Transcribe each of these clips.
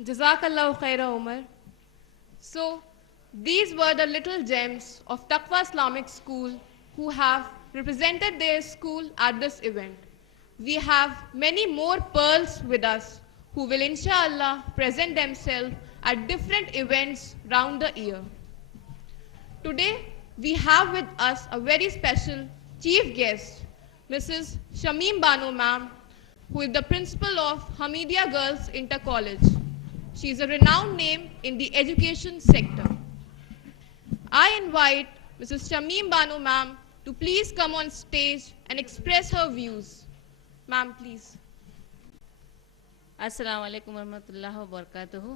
Jazakallahu khaira, Umar. So, these were the little gems of Taqwa Islamic School who have represented their school at this event. We have many more pearls with us who will inshallah present themselves at different events round the year. Today, we have with us a very special chief guest, Mrs. Shamim Banu ma'am, who is the principal of Hamidia Girls Inter College. She is a renowned name in the education sector. I invite Mrs. Shamim Banu ma'am to please come on stage and express her views. Ma'am, please. अस्सलाम वालेकुम वरहमतुल्लाहि वबरकातुहू।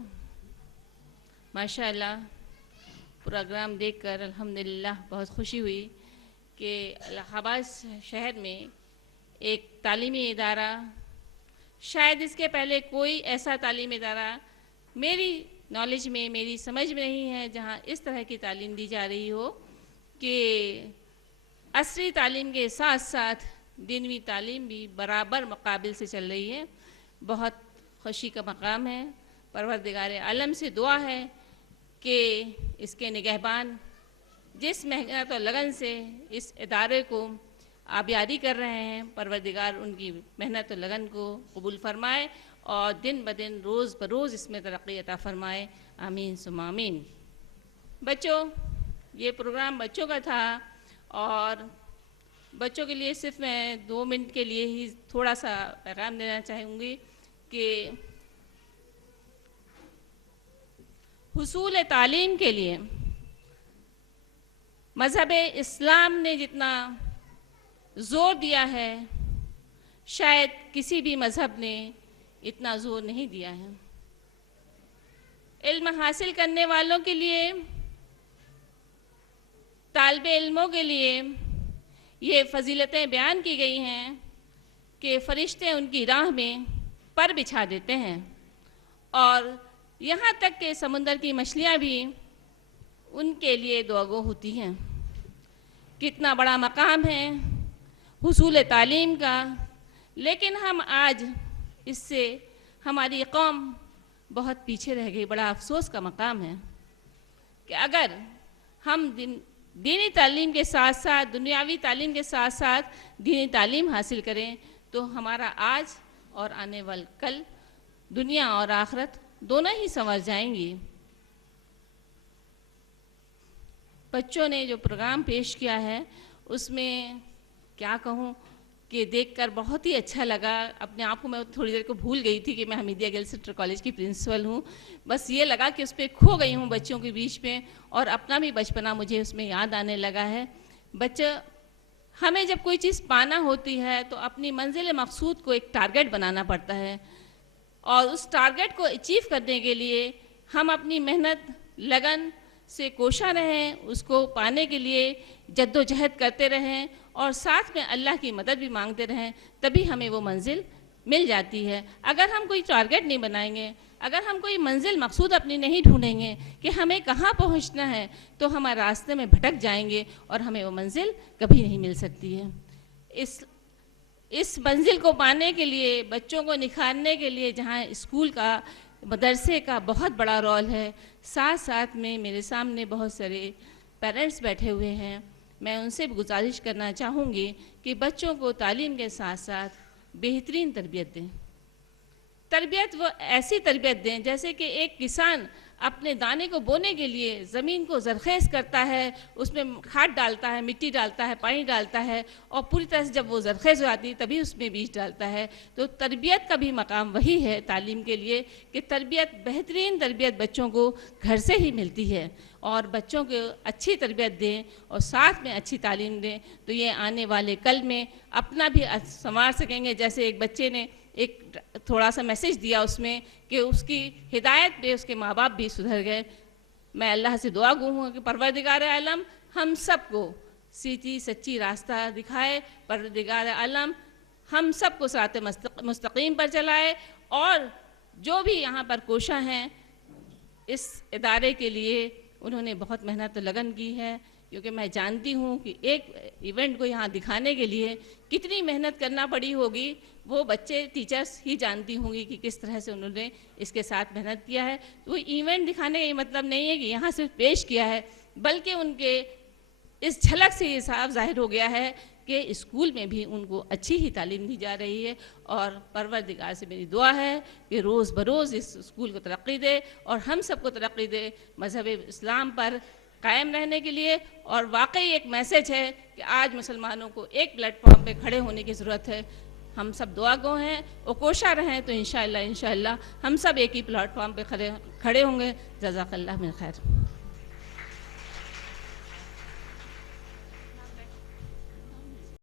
माशाअल्लाह programme देखकर अल्हम्दुलिल्लाह बहुत खुशी हुई कि इलाहाबाद शहर में एक तालीमी इदारा, शायद इसके पहले कोई ऐसा तालीमी इदारा मेरी नॉलेज में, मेरी समझ में नहीं है जहाँ इस तरह की तालीम दी जा रही हो कि असरी तालीम के साथ साथ दीनवी तालीम भी बराबर मुकाबिल से चल रही है। बहुत खुशी का मकाम है। परवरदिगार आलम से दुआ है कि इसके निगहबान जिस मेहनत और लगन से इस इदारे को आबियारी कर रहे हैं, परवरदिगार उनकी मेहनत और लगन को कबूल फरमाए और दिन ब दिन रोज़ बरोज़ इसमें तरक्की अता फरमाए। आमीन सुम्मा आमीन। बच्चों, ये प्रोग्राम बच्चों का था और बच्चों के लिए सिर्फ मैं 2 मिनट के लिए ही थोड़ा सा पैगाम देना चाहूँगी कि हुसूल तालीम के लिए मज़हब इस्लाम ने जितना ज़ोर दिया है, शायद किसी भी मज़हब ने इतना ज़ोर नहीं दिया है। इल्म हासिल करने वालों के लिए, तालिबे इल्मों के लिए ये फ़जीलतें बयान की गई हैं कि फ़रिश्ते उनकी राह में पर बिछा देते हैं और यहाँ तक कि समुंदर की मछलियाँ भी उनके लिए दुआगो होती हैं। कितना बड़ा मकाम है हुसूल तालीम का, लेकिन हम आज इससे हमारी कौम बहुत पीछे रह गई। बड़ा अफसोस का मकाम है कि अगर हम दीनी तालीम के साथ साथ, दुनियावी तालीम के साथ साथ दीनी तालीम हासिल करें तो हमारा आज और आने वाला कल, दुनिया और आखिरत दोनों ही संवर जाएंगी। बच्चों ने जो प्रोग्राम पेश किया है उसमें क्या कहूँ कि देखकर बहुत ही अच्छा लगा। अपने आप को मैं थोड़ी देर को भूल गई थी कि मैं हमीदिया गर्ल्स इंटर कॉलेज की प्रिंसिपल हूँ। बस ये लगा कि उस पर खो गई हूँ बच्चों के बीच में और अपना भी बचपना मुझे उसमें याद आने लगा है। बच्चा, हमें जब कोई चीज़ पाना होती है तो अपनी मंजिल मकसूद को एक टारगेट बनाना पड़ता है और उस टारगेट को अचीव करने के लिए हम अपनी मेहनत लगन से कोशा रहें, उसको पाने के लिए जद्दोजहद करते रहें और साथ में अल्लाह की मदद भी मांगते रहें, तभी हमें वो मंजिल मिल जाती है। अगर हम कोई टारगेट नहीं बनाएंगे, अगर हम कोई मंजिल मकसूद अपनी नहीं ढूंढेंगे कि हमें कहाँ पहुँचना है, तो हमारे रास्ते में भटक जाएंगे और हमें वो मंजिल कभी नहीं मिल सकती है। इस मंजिल को पाने के लिए, बच्चों को निखारने के लिए जहाँ स्कूल का, मदरसे का बहुत बड़ा रोल है, साथ साथ में मेरे सामने बहुत सारे पेरेंट्स बैठे हुए हैं। मैं उनसे भी गुजारिश करना चाहूँगी कि बच्चों को तालीम के साथ साथ बेहतरीन तरबियत दें। तरबियत वो ऐसी तरबियत दें जैसे कि एक किसान अपने दाने को बोने के लिए ज़मीन को ज़रख़ेज़ करता है, उसमें खाद डालता है, मिट्टी डालता है, पानी डालता है और पूरी तरह से जब वो ज़रख़ेज़ हो जाती है तभी उसमें बीज डालता है। तो तरबियत का भी मकाम वही है तालीम के लिए कि तरबियत, बेहतरीन तरबियत बच्चों को घर से ही मिलती है और बच्चों को अच्छी तरबियत दें और साथ में अच्छी तालीम दें तो ये आने वाले कल में अपना भी संवार सकेंगे। जैसे एक बच्चे ने एक थोड़ा सा मैसेज दिया उसमें कि उसकी हिदायत पे उसके माँ बाप भी सुधर गए। मैं अल्लाह से दुआ गो हूँ कि परवरदिगार आलम हम सबको सीधी सच्ची रास्ता दिखाए, परवरदिगार आलम हम सबको सिरात मुस्तकीम पर चलाए और जो भी यहाँ पर कोशा हैं इस इदारे के लिए उन्होंने बहुत मेहनत लगन की है। کیونکہ میں جانتی ہوں کہ ایک ایونٹ کو یہاں دکھانے کے لیے کتنی محنت کرنا پڑی ہوگی، وہ بچے ٹیچرس ہی جانتی ہوں گی کہ کس طرح سے انہوں نے اس کے ساتھ محنت کیا ہے. وہ ایونٹ دکھانے کا یہ مطلب نہیں ہے کہ یہاں صرف پیش کیا ہے، بلکہ ان کے اس جھلک سے یہ صاف ظاہر ہو گیا ہے کہ اسکول میں بھی ان کو اچھی ہی تعلیم دی جا رہی ہے. اور پروردگار سے میری دعا ہے کہ روز بروز اس اسکول کو ترقی دے اور ہم سب کو ترقی دے مذہب اسلام پر قائم رہنے کے لیے. اور واقعی ایک میسج ہے کہ آج مسلمانوں کو ایک پلیٹ فارم پہ کھڑے ہونے کی ضرورت ہے. ہم سب دعا گو ہیں اور کوشاں رہیں تو انشاءاللہ ہم سب ایک ہی پلیٹ فارم پہ کھڑے ہوں گے. جزاک اللہ من خیر.